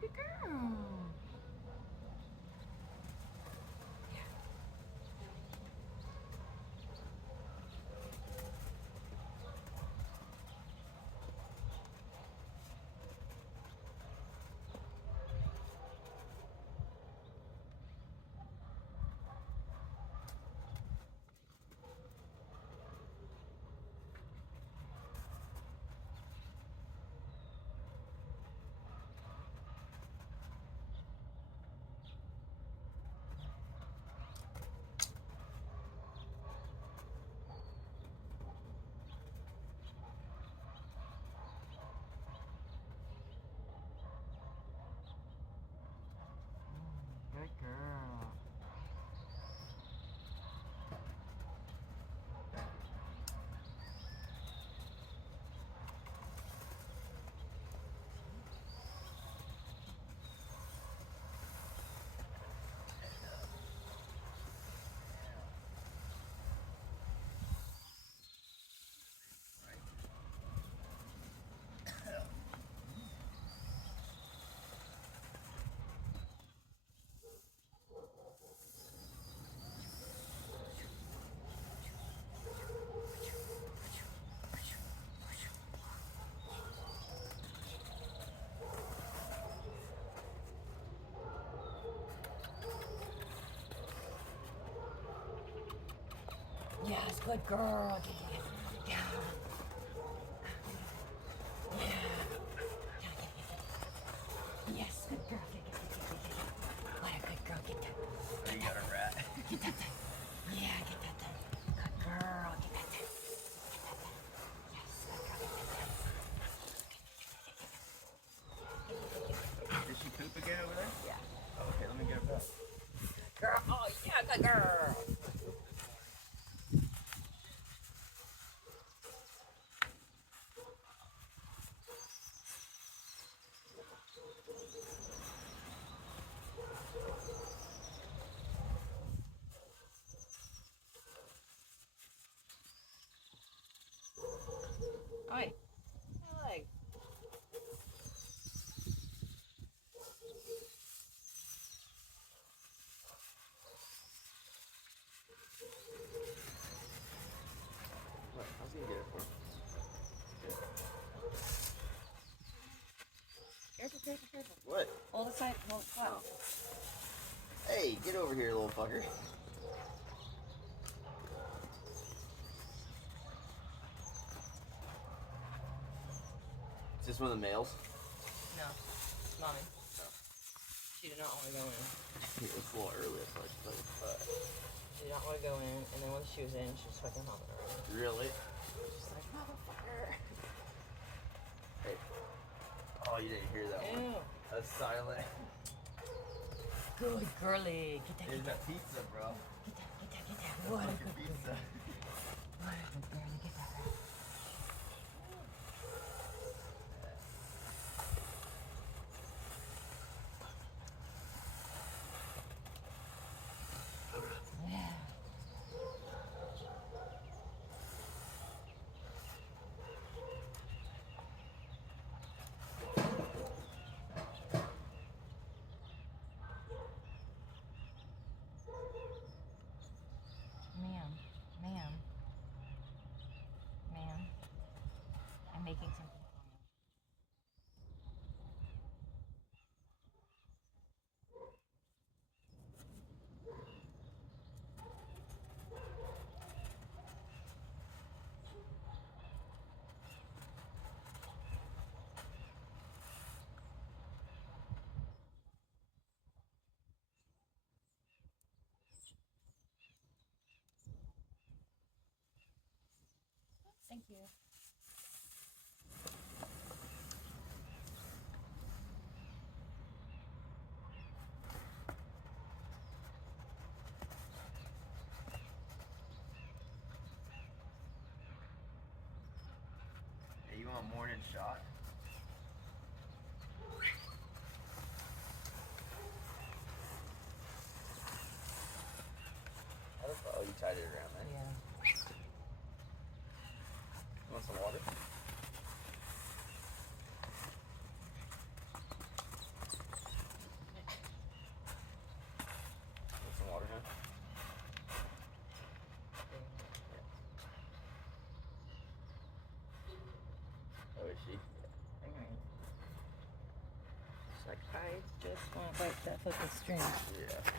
Good girl. Good girl. Yes, good girl. Yeah. Yes, good girl. What a good girl. Get that. You got a rat. Get that thing. Yeah, get that thing. Good girl. Get that thing. Get that thing. Yes, good girl. Get that thing. Did she poop again over there? Yeah. Oh, okay, let me get her back. Girl. Oh, yeah, good girl. Oi. Oi. What? I was gonna get it for him. Careful. What? Hold the side. Hold the side. Hey, get over here, little fucker. Is this one of the males? No. Mommy. She did not want to go in. It was a little early, so I just but She did not want to go in, and then once she was in, she was fucking humming around. really? She's like, motherfucker. Hey. Oh, you didn't hear that one. Ew. That's silent. Good girly. Get that, There's get that. that pizza, bro. Get that. What a Fucking good pizza. girl. What a good girly. Get that. Yeah. Ma'am. I'm making something for you. Thank you. Hey, you want a morning shot? Oh, you tied it around there. Yeah. You want some water? I just want like that little string. Yeah.